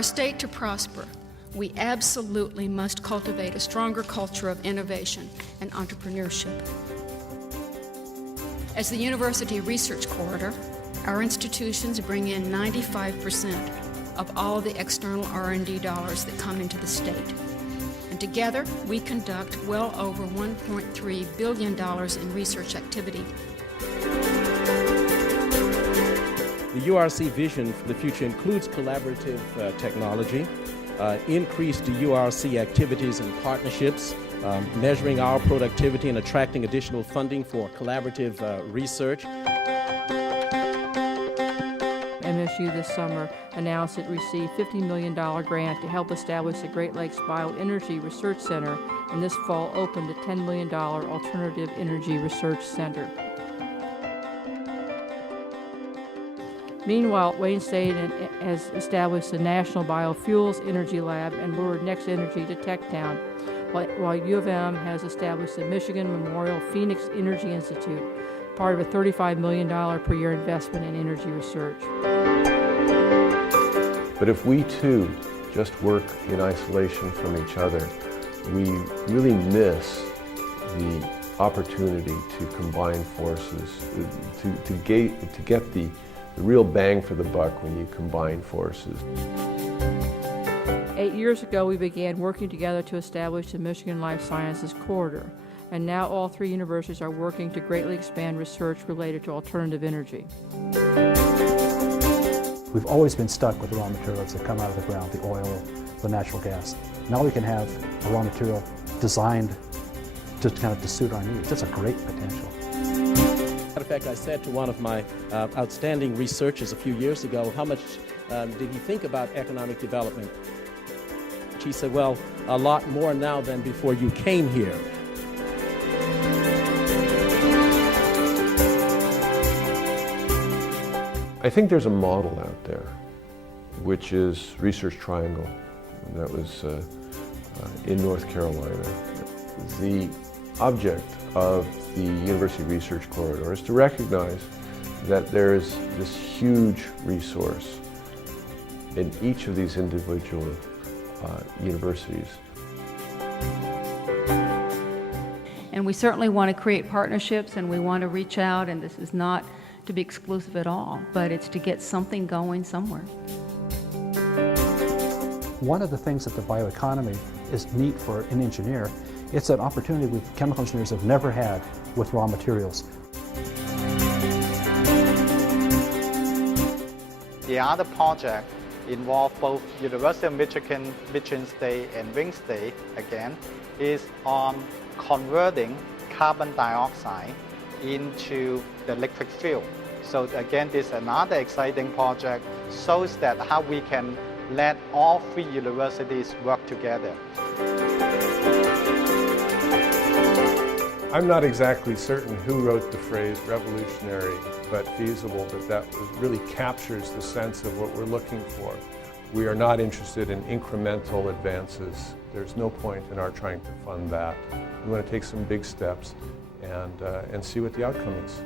our state to prosper, we absolutely must cultivate a stronger culture of innovation and entrepreneurship. As the University Research Corridor, our institutions bring in 95% of all the external R&D dollars that come into the state. And together, we conduct well over $1.3 billion in research activity. The URC vision for the future includes collaborative technology, increased URC activities and partnerships, measuring our productivity and attracting additional funding for collaborative research. MSU this summer announced it received a $50 million grant to help establish the Great Lakes Bioenergy Research Center, and this fall opened a $10 million Alternative Energy Research Center. Meanwhile, Wayne State has established the National Biofuels Energy Lab and lured Next Energy to Techtown, while U of M has established the Michigan Memorial Phoenix Energy Institute, part of a $35 million per year investment in energy research. But if we too just work in isolation from each other, we really miss the opportunity to combine forces, to get the real bang for the buck when you combine forces. 8 years ago, we began working together to establish the Michigan Life Sciences Corridor, and now all three universities are working to greatly expand research related to alternative energy. We've always been stuck with the raw materials that come out of the ground, the oil, the natural gas. Now we can have a raw material designed to suit our needs. That's a great potential. Matter of fact, I said to one of my outstanding researchers a few years ago, how much did he think about economic development? He said, well, a lot more now than before you came here. I think there's a model out there, which is Research Triangle, that was in North Carolina. The object of the University Research Corridor is to recognize that there's this huge resource in each of these individual universities. And we certainly want to create partnerships, and we want to reach out, and this is not to be exclusive at all, but it's to get something going somewhere. One of the things that the bioeconomy is neat for an engineer, it's an opportunity chemical engineers have never had with raw materials. The other project involves both University of Michigan, Michigan State, and Wayne State, again, is on converting carbon dioxide into the liquid fuel. So again, this is another exciting project, shows that how we can let all three universities work together. I'm not exactly certain who wrote the phrase revolutionary but feasible, but that really captures the sense of what we're looking for. We are not interested in incremental advances. There's no point in our trying to fund that. We want to take some big steps and see what the outcome is.